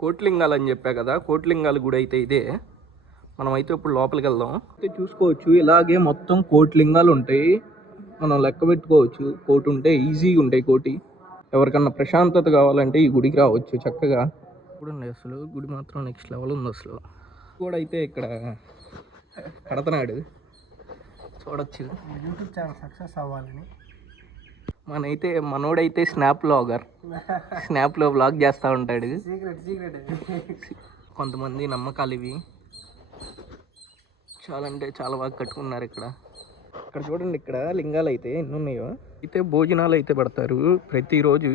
కోట్లింగాలు అని చెప్పా కదా, కోట్లింగాల గుడి అయితే ఇదే. మనమైతే ఇప్పుడు లోపలికి వెళ్దాం. అయితే చూసుకోవచ్చు, ఇలాగే మొత్తం కోట్లింగాలు ఉంటాయి. మనం లెక్క పెట్టుకోవచ్చు. కోటి ఉంటే ఈజీగా ఉంటాయి కోటి. ఎవరికన్నా ప్రశాంతత కావాలంటే ఈ గుడికి రావచ్చు చక్కగా. చూడండి అసలు గుడి మాత్రం నెక్స్ట్ లెవెల్ ఉంది. అసలు కూడా అయితే ఇక్కడ కడతనాడు చూడొచ్చు. యూట్యూబ్ ఛానల్ సక్సెస్ అవ్వాలని మనోడైతే స్నాప్లో వ్లాగ్ చేస్తూ ఉంటాడు. కొంతమంది నమ్మకాలు ఇవి. చాలా అంటే చాలా బాగా కట్టుకున్నారు ఇక్కడ చూడండి. ఇక్కడ లింగాలు అయితే ఎన్ని ఉన్నాయో. అయితే భోజనాలు అయితే పెడతారు ప్రతిరోజు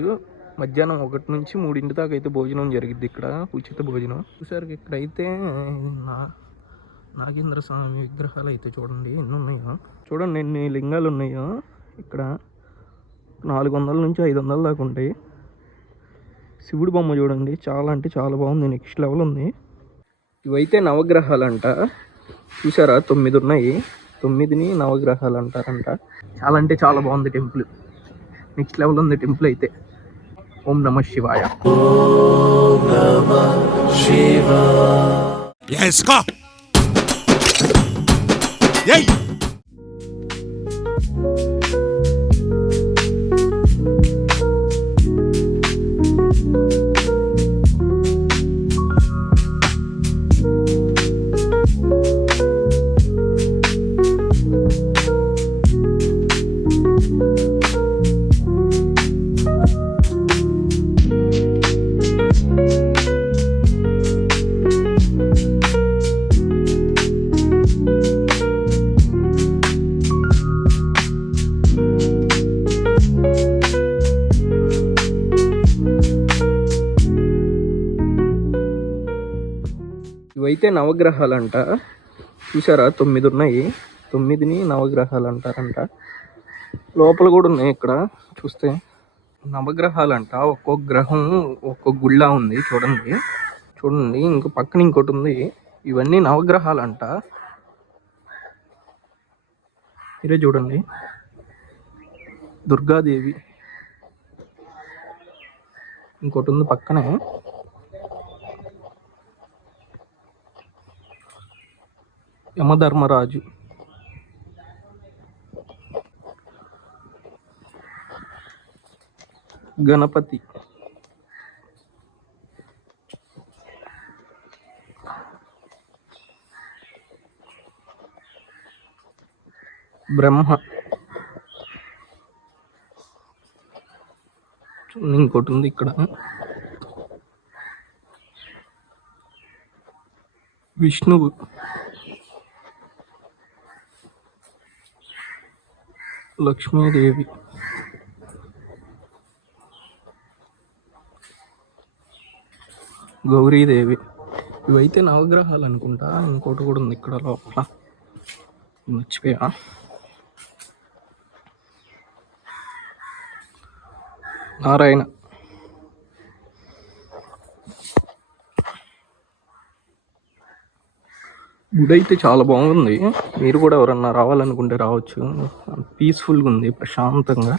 మధ్యాహ్నం 1 నుంచి 3 దాకా అయితే భోజనం జరిగిద్ది ఇక్కడ, ఉచిత భోజనం. చూసారు ఇక్కడైతే నాగేంద్ర స్వామి విగ్రహాలు అయితే చూడండి ఎన్ని ఉన్నాయో. చూడండి ఎన్ని లింగాలు ఉన్నాయో ఇక్కడ. 400 నుంచి 500 దాకా ఉంటాయి. శివుడి బొమ్మ చూడండి, చాలా అంటే చాలా బాగుంది. నెక్స్ట్ లెవెల్ ఉంది. ఇవైతే నవగ్రహాలు అంట. చూసారా 9 ఉన్నాయి. 9ని నవగ్రహాలు అంటారంట. చాలా అంటే చాలా బాగుంది టెంపుల్. నెక్స్ట్ లెవెల్ ఉంది టెంపుల్ అయితే. ఓం నమః శివాయ. ఓం నమః శివాయ. ఇవైతే నవగ్రహాలు అంట. చూసారా 9 ఉన్నాయి. 9ని నవగ్రహాలు అంటారంట. లోపల కూడా ఉన్నాయి ఇక్కడ చూస్తే. నవగ్రహాలు అంట. ఒక్కొక్క గ్రహం ఒక్కొక్క గుళ్ళ ఉంది. చూడండి ఇంకో పక్కన ఇంకోటి ఉంది. ఇవన్నీ నవగ్రహాలు అంట. మీరే చూడండి. దుర్గాదేవి ఇంకోటి ఉంది పక్కనే. యమధర్మరాజు, గణపతి, బ్రహ్మ, ఇంకోటి ఉంది ఇక్కడ విష్ణువు, లక్ష్మీదేవి, గౌరీదేవి. ఇవైతే నవగ్రహాలు అనుకుంటా. ఇంకోటి కూడా ఉంది ఇక్కడ లోపల, మర్చిపోయా. నారాయణ. గుడి అయితే చాలా బాగుంది. మీరు కూడా ఎవరన్నా రావాలనుకుంటే రావచ్చు. పీస్ఫుల్గా ఉంది, ప్రశాంతంగా,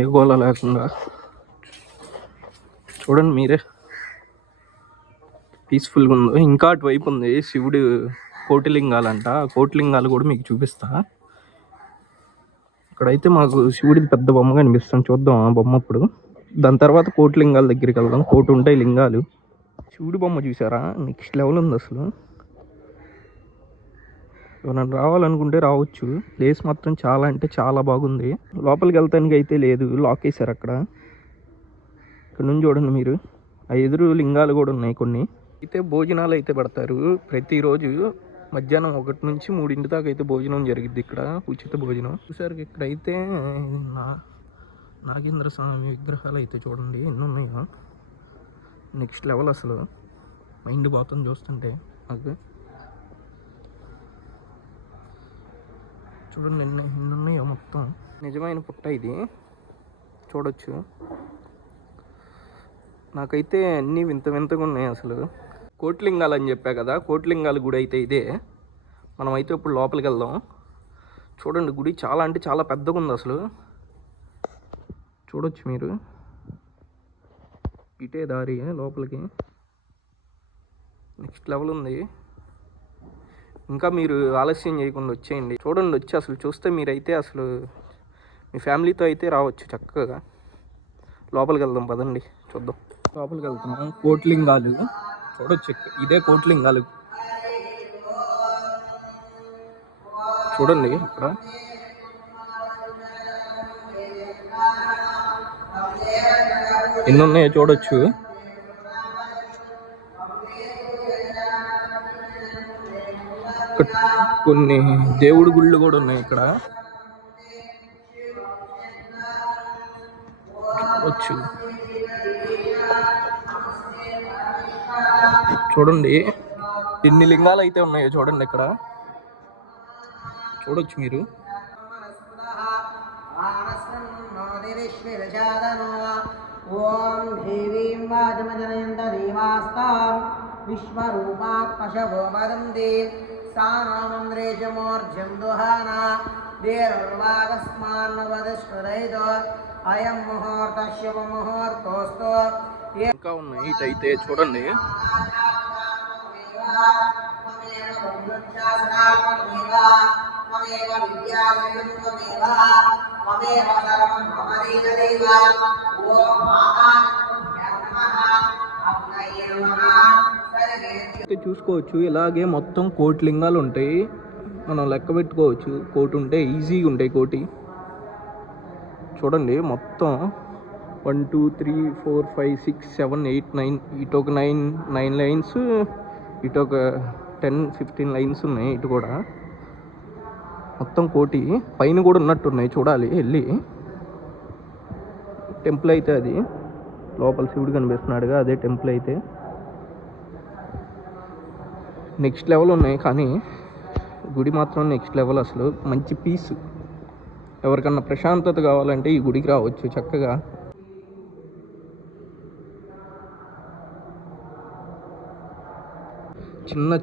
ఏ గోళ లేకుండా. చూడండి మీరే పీస్ఫుల్గా ఉందో. ఇంకా అటువైపు ఉంది శివుడు కోటిలింగాలంట. కోటిలింగాలు కూడా మీకు చూపిస్తా. ఇక్కడైతే మాకు శివుడిది పెద్ద బొమ్మ కనిపిస్తుంది. చూద్దాం ఆ బొమ్మ అప్పుడు. దాని తర్వాత కోటిలింగాల దగ్గరికి వెళ్దాం. కోటి ఉంటాయి లింగాలు. శివుడి బొమ్మ చూసారా, నెక్స్ట్ లెవెల్ ఉంది అసలు. ఎవరైనా రావాలనుకుంటే రావచ్చు. ప్లేస్ మాత్రం చాలా అంటే చాలా బాగుంది. లోపలికి వెళ్తానికి అయితే లేదు, లాక్ వేసారు అక్కడ. ఇక్కడ నుంచి చూడండి మీరు. ఆ ఎదురు లింగాలు కూడా ఉన్నాయి కొన్ని. అయితే భోజనాలు అయితే పెడతారు ప్రతిరోజు మధ్యాహ్నం 1 నుంచి 3 దాకా అయితే భోజనం జరిగిద్ది ఇక్కడ, ఉచిత భోజనం. చూసారు ఇక్కడైతే నాగేంద్ర స్వామి విగ్రహాలు అయితే చూడండి ఎన్ని ఉన్నాయో. నెక్స్ట్ లెవెల్ అసలు. మైండ్ పోతుంది చూస్తుంటే నాకు. చూడండి ఎన్ని ఉన్నాయో మొత్తం. నిజమైన పుట్ట ఇది, చూడొచ్చు. నాకైతే అన్నీ వింత వింతగా ఉన్నాయి అసలు. కోట్లింగాలు అని చెప్పా కదా, కోట్లింగాల గుడి అయితే ఇదే. మనమైతే ఇప్పుడు లోపలికి వెళ్దాం. చూడండి గుడి చాలా అంటే చాలా పెద్దగా ఉంది అసలు. చూడొచ్చు మీరు. ఇటే దారి లోపలికి. నెక్స్ట్ లెవెల్ ఉంది. ఇంకా మీరు ఆలస్యం చేయకుండా వచ్చేయండి. చూడండి, వచ్చి అసలు చూస్తే మీరైతే అసలు మీ ఫ్యామిలీతో అయితే రావచ్చు చక్కగా. లోపలికి వెళ్దాం పదండి, చూద్దాం. లోపలికి వెళ్తున్నాం. కోట్లింగాలు చూడొచ్చు. ఇదే కోట్లింగాలు. చూడండి ఇక్కడ ఎన్ని ఉన్నాయో చూడొచ్చు. కొన్ని దేవుడి గుళ్ళు కూడా ఉన్నాయి ఇక్కడ చూడొచ్చు. చూడండి ఎన్ని లింగాలు అయితే ఉన్నాయో చూడండి ఇక్కడ చూడొచ్చు మీరు. ఓం దేవీం వాజమజనయంత దేవాస్తాం విశ్వరూపా పశవో వదంతి సానామంద్రేశమోర్జం దుహానా దేర్వాగస్మాన్నవదశ్వరైదో అయం ముహూర్త శుభ ముహూర్తోస్తు. ఇంకా ఉన్నాయి ఇటైతే చూడండి. చూసుకోవచ్చు. ఇలాగే మొత్తం కోటి లింగాలు ఉంటాయి. మనం లెక్క పెట్టుకోవచ్చు. కోటి ఉంటే ఈజీగా ఉంటాయి కోటి. చూడండి మొత్తం 1 2 3 4 5 6 7 8 9 ఇటు ఒక 9 లైన్స్, ఇటు ఒక 10 15 లైన్స్ ఉన్నాయి. ఇటు కూడా మొత్తం కోటి. పైన కూడా ఉన్నట్టున్నాయి, చూడాలి వెళ్ళి. టెంపుల్ అయితే అది లోపల శివుడు కనిపిస్తున్నాడుగా, అదే టెంపుల్ అయితే. నెక్స్ట్ లెవెల్ ఉన్నాయి, కానీ గుడి మాత్రం నెక్స్ట్ లెవెల్. అసలు మంచి పీస్. ఎవరికన్నా ప్రశాంతత కావాలంటే ఈ గుడికి రావచ్చు చక్కగా.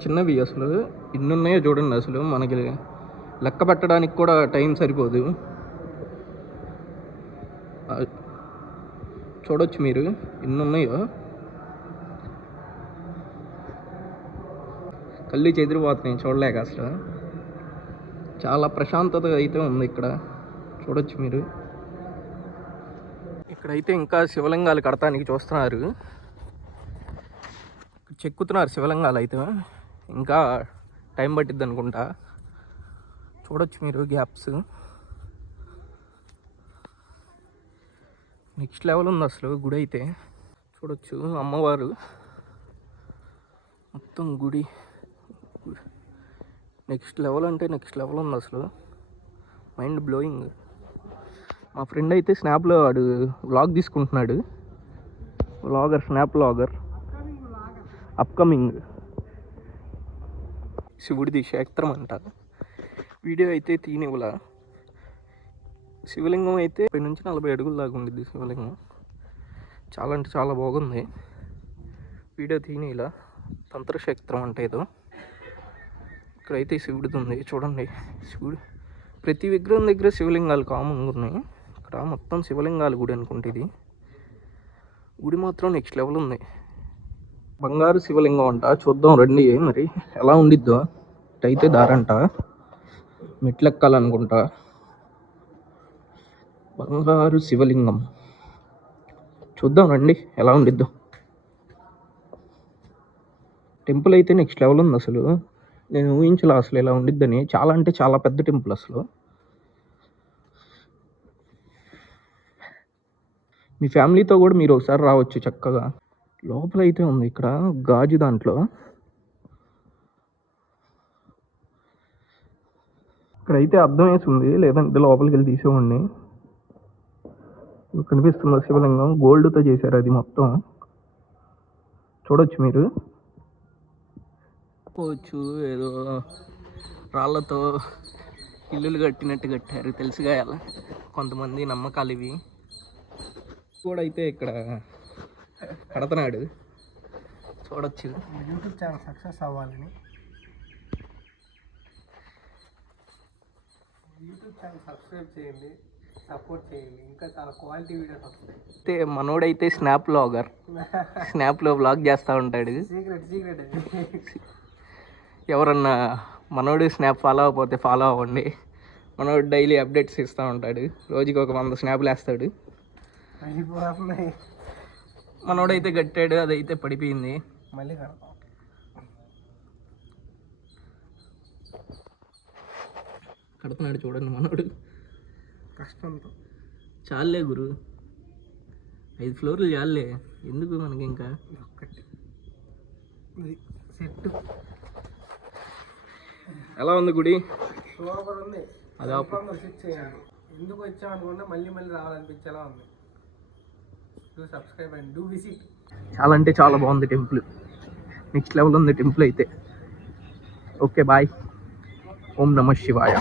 చిన్నవి అసలు ఎన్ని ఉన్నాయో చూడండి. అసలు మనకి లెక్క పెట్టడానికి కూడా టైం సరిపోదు. చూడొచ్చు మీరు ఎన్ని ఉన్నాయో. కళ్ళు చెదిరిపోతున్నాయి చూడలేక. అసలు చాలా ప్రశాంతత అయితే ఉంది ఇక్కడ. చూడొచ్చు మీరు. ఇక్కడైతే ఇంకా శివలింగాలు కడతానికి చూస్తున్నారు. చెక్కుతున్నారు శివలింగాలు అయితే. ఇంకా టైం పట్టిద్ది అనుకుంటా. చూడొచ్చు మీరు గ్యాప్స్. నెక్స్ట్ లెవెల్ ఉంది అసలు గుడి అయితే. చూడొచ్చు అమ్మవారు మొత్తం గుడి. నెక్స్ట్ లెవెల్ అంటే నెక్స్ట్ లెవెల్ ఉంది అసలు. Mind blowing. మా ఫ్రెండ్ అయితే స్నాప్లో వాడు వ్లాగ్ తీసుకుంటున్నాడు. Snap vlogger. అప్కమింగ్ శివుడిది క్షేత్రం అంట. వీడియో అయితే తీనివ్వల. శివలింగం అయితే 30 నుంచి 40 అడుగుల దాకా ఉండిద్ది శివలింగం. చాలా అంటే చాలా బాగుంది. వీడియో తీనిలా. తంత్రక్షేత్రం అంటే ఏదో. ఇక్కడైతే శివుడిది ఉంది చూడండి. శివుడు ప్రతి విగ్రహం దగ్గర శివలింగాలు కామన్గా ఉన్నాయి. ఇక్కడ మొత్తం శివలింగాల గుడి అనుకుంటే ఇది. గుడి మాత్రం నెక్స్ట్ లెవెల్ ఉంది. బంగారు శివలింగం అంట. చూద్దాం రండి మరి ఎలా ఉండిద్దో. ఇటైతే దారంట, మెట్లెక్కాలనుకుంటా. బంగారు శివలింగం చూద్దాం రండి ఎలా ఉండిద్దో. టెంపుల్ అయితే నెక్స్ట్ లెవెల్ ఉంది అసలు. నేను ఊహించలే అసలు ఇలా ఉండిద్దని. చాలా అంటే చాలా పెద్ద టెంపుల్ అసలు. మీ ఫ్యామిలీతో కూడా మీరు ఒకసారి రావచ్చు చక్కగా. లోపల అయితే ఉంది ఇక్కడ గాజు దాంట్లో. ఇక్కడైతే అర్థం వేసి ఉంది, లేదంటే లోపలికి వెళ్ళి తీసేవాడిని. కనిపిస్తున్న శివలింగం గోల్డ్తో చేశారు అది మొత్తం. చూడొచ్చు మీరు. పోవచ్చు ఏదో రాళ్ళతో ఇల్లులు కట్టినట్టు కట్టారు తెలుసుగా. అలా కొంతమంది నమ్మకాలు ఇవి కూడా. అయితే ఇక్కడ కడతనాడు చూడొచ్చు. యూట్యూబ్ ఛానల్ సక్సెస్ అవ్వాలని యూట్యూబ్ ఛానల్ సబ్స్క్రైబ్ చేయండి. సపోర్ట్ చేయండి, ఇంకా చాలా క్వాలిటీ వీడియోస్ వస్తాయి. అయితే మనోడైతే స్నాప్ బ్లాగర్, స్నాప్లో బ్లాగ్ చేస్తూ ఉంటాడు. సీక్రెట్ ఎవరన్నా మనోడు స్నాప్ ఫాలో అవ్వకపోతే ఫాలో అవ్వండి. మనోడు డైలీ అప్డేట్స్ ఇస్తూ ఉంటాడు, రోజుకి ఒక 100 స్నాప్లు వేస్తాడు. అయిపోతున్నాయి. మనోడైతే కట్టాడు, అదైతే పడిపోయింది. మళ్ళీ కడతాం. కడుతున్నాడు చూడండి మనోడు కష్టంతో. చాలే గురు, 5 ఫ్లోర్లు చాలే, ఎందుకు మనకి ఇంకా. ఒక్కటి ఇది సెట్ ఎలా ఉంది గుడి? సూపర్ ఉంది. అదే విజిట్ చేయండి. ఎందుకు వచ్చాం అనుకుంటే మళ్ళీ రావాలనిపించేలా ఉంది. Do subscribe and do visit. చాలా అంటే చాలా బాగుంది టెంపుల్, నెక్స్ట్ లెవెల్ ఉంది టెంపుల్ అయితే. Okay bye. ఓం నమః శివాయ.